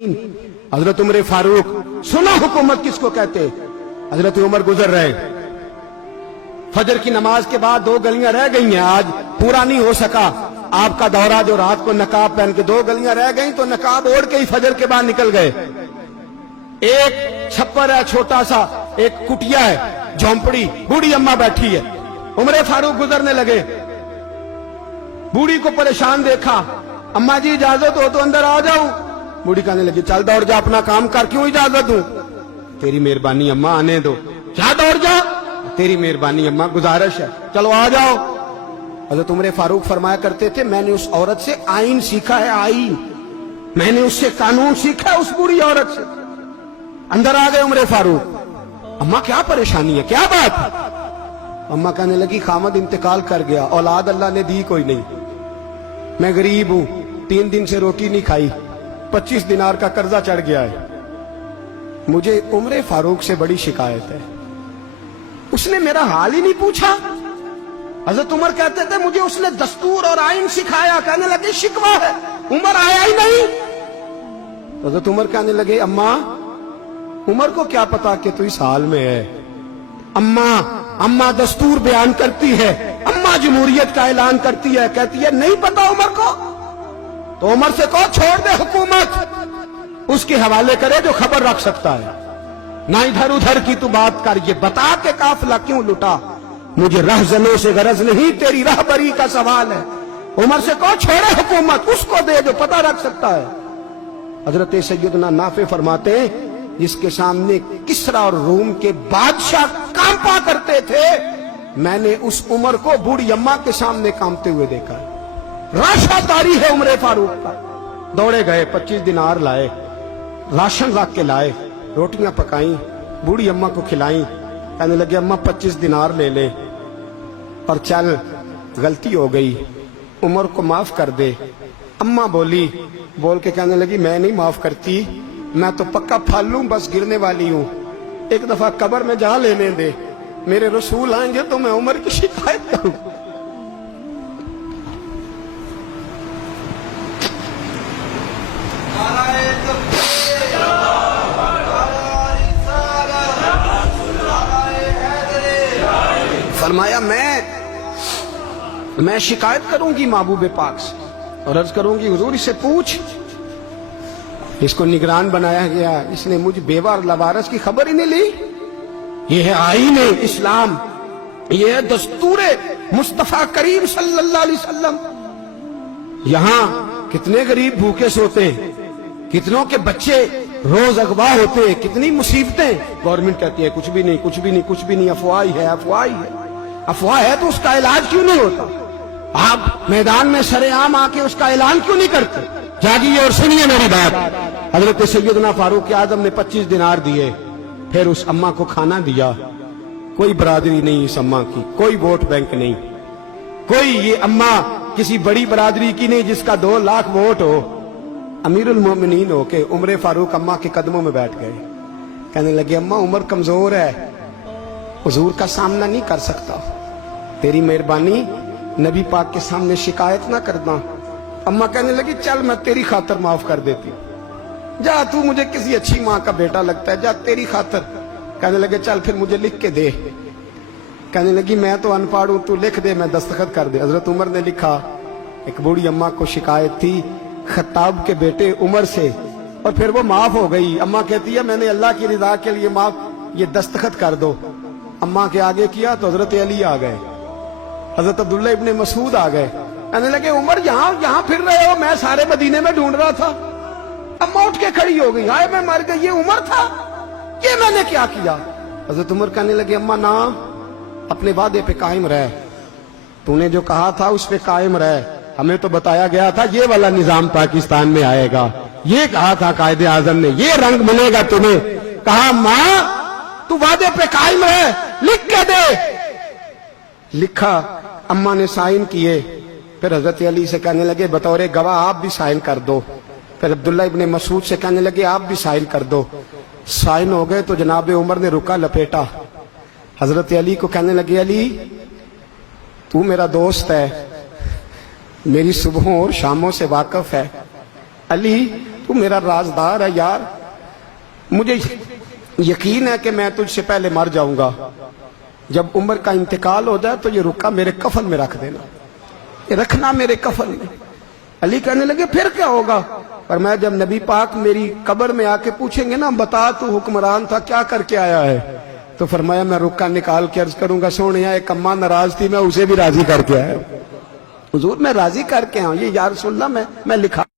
हजरत उमर फारूक, सुना हुकूमत किसको कहते। हजरत उमर गुजर रहे, फजर की नमाज के बाद 2 गलियां रह गई हैं, आज पूरा नहीं हो सका आपका दौरा, जो रात को नकाब पहन के 2 गलियां रह गई तो नकाब ओढ़ के ही फजर के बाद निकल गए। एक छप्पर है छोटा सा, एक कुटिया है, झोंपड़ी, बूढ़ी अम्मा बैठी है। उमर फारूक गुजरने लगे, बूढ़ी को परेशान देखा, अम्मा जी इजाजत हो तो अंदर आ जाऊं। बूढ़ी कहने लगी चल दौड़ जा, अपना काम कर, क्यों इजाजत दूं। तेरी मेहरबानी अम्मा, आने दो। क्या दौड़ जा, तेरी मेहरबानी अम्मा, गुजारिश है, चलो आ जाओ। हज़रत उमर फारूक फरमाया करते थे, मैंने उस औरत से आइन सीखा है, आइन, मैंने उससे कानून सीखा है, उस बूढ़ी औरत से। अंदर आ गए उमर फारूक, अम्मा क्या परेशानी है, क्या बात है। अम्मा कहने लगी खामद इंतकाल कर गया, औलाद अल्लाह ने दी कोई नहीं, मैं गरीब हूं, 3 दिन से रोटी नहीं खाई, 25 दिनार का कर्जा चढ़ गया है, मुझे उमर फारूक से बड़ी शिकायत है, उसने मेरा हाल ही नहीं पूछा। हजरत उमर कहते थे मुझे उसने दस्तूर और आइन सिखाया। कहने लगे शिकवा है, उमर आया ही नहीं। हजरत उमर कहने लगे अम्मा, उमर को क्या पता कि तू इस हाल में है। अम्मा दस्तूर बयान करती है, अम्मा जमहूरियत का ऐलान करती है, कहती है नहीं पता उमर को, तो उमर से कहो छोड़ दे हुकूमत, उसके हवाले करे जो खबर रख सकता है, ना इधर उधर की तू बात कर, ये बता के काफिला क्यों लुटा, मुझे रहजनों से गरज नहीं, तेरी रहबरी का सवाल है। उमर से कहो छोड़े हुकूमत, उसको दे जो पता रख सकता है। हजरत सैयदना नाफे फरमाते हैं, जिसके सामने किसरा और रूम के बादशाह कांपा करते थे, मैंने उस उमर को बूढ़ी अम्मा के सामने कांपते हुए देखा। राशादारी है उमर फारूक का। दौड़े गए, 25 दिनार लाए, राशन रख के लाए, रोटियां पकाई, बूढ़ी अम्मा को खिलाई। कहने लगे अम्मा 25 दिनार ले ले और चल, गलती हो गई, उमर को माफ कर दे। अम्मा बोली, बोल के कहने लगी मैं नहीं माफ करती, मैं तो पक्का फालू, बस गिरने वाली हूं, एक दफा कब्र में जा लेने दे, मेरे रसूल आएंगे तो मैं उमर की शिकायत करूं। फरमाया मैं शिकायत करूंगी महबूब पाक से और अर्ज करूंगी हुजूर इससे पूछ, इसको निगरान बनाया गया, इसने मुझ बेवा और लवारस की खबर ही नहीं ली। ये है आईन इस्लाम, ये है दस्तूर मुस्तफा करीम सल्लल्लाहु अलैहि वसल्लम। यहां कितने गरीब भूखे सोते, कितनों के बच्चे रोज अगवा होते, कितनी मुसीबतें। गवर्नमेंट कहती है कुछ भी नहीं, कुछ भी नहीं, कुछ भी नहीं, अफवाह ही है, अफवाह ही है। अफवाह है तो उसका इलाज क्यों नहीं होता। आप मैदान में सरेआम आके उसका ऐलान क्यों नहीं करते। जागिए और सुनिए मेरी बात। हजरत सैयदना फारूक आजम ने 25 दिनार दिए, फिर उस अम्मा को खाना दिया। कोई बरादरी नहीं इस अम्मा की, कोई वोट बैंक नहीं, कोई ये अम्मा किसी बड़ी बरादरी की नहीं जिसका 2 लाख वोट हो। अमीरुल मोमिनीन होके उमर फारूक अम्मा के कदमों में बैठ गए। कहने लगे अम्मा उमर कमजोर है, हुजूर का सामना नहीं कर सकता, तेरी मेहरबानी नबी पाक के सामने शिकायत ना करना। अम्मा कहने लगी चल मैं तेरी खातर माफ कर देती हूं, जा तू मुझे किसी अच्छी माँ का बेटा लगता है, जा तेरी खातर। कहने लगे चल फिर मुझे लिख के दे। कहने लगी मैं तो अनपढ़ हूं, तू लिख दे, मैं दस्तखत कर दे। हजरत उमर ने लिखा। एक बूढ़ी अम्मा को शिकायत थी खत्ताब के बेटे उमर से, और फिर वो माफ हो गई। अम्मा कहती है मैंने अल्लाह की रिजा के लिए माफ, ये दस्तखत कर दो। अम्मा के आगे किया तो हजरत अली आ गए, हजरत अब्दुल्ला इब्ने मसूद आ गए। कहने लगे उमर यहाँ फिर रहे हो, मैं सारे मदीने में ढूंढ रहा था। अम्मा उठ के खड़ी हो गई, हाय मैं मर गई, ये उमर था, ये मैंने क्या किया। हजरत उमर कहने लगे अम्मा ना, अपने वादे पे कायम रह, तूने जो कहा था उस पे कायम रह, हमें तो बताया गया था ये वाला निजाम पाकिस्तान में आएगा, ये कहा था कायदे आजम ने, ये रंग मिलेगा तुम्हें। कहा मां तू वादे पे कायम रह, लिख के दे। लिखा, अम्मा ने साइन किए। फिर हजरत अली से कहने लगे बतौर गवाह आप भी साइन कर दो। फिर अब्दुल्ला इब्ने मसूद से कहने लगे आप भी साइन कर दो। साइन हो गए तो जनाब उमर ने रुका लपेटा। हजरत अली को कहने लगे अली तू मेरा दोस्त है, मेरी सुबहों और शामों से वाकिफ है, अली تو میرا رازدار ہے یار، مجھے یقین ہے کہ میں تجھ سے پہلے مر جاؤں گا، جب عمر کا انتقال ہو جائے تو یہ رکا میرے کفن میں رکھ دینا، یہ رکھنا میرے کفن میں۔ علی کہنے لگے پھر کیا ہوگا؟ پر میں جب نبی پاک میری قبر میں آ کے پوچھیں گے نا بتا تو حکمران تھا کیا کر کے آیا ہے، تو فرمایا میں رکا نکال کے عرض کروں گا سونے ایک اماں ناراض تھی میں اسے بھی راضی کر کے آیا، حضور میں راضی کر کے آؤں، یہ یا رسول اللہ میں لکھا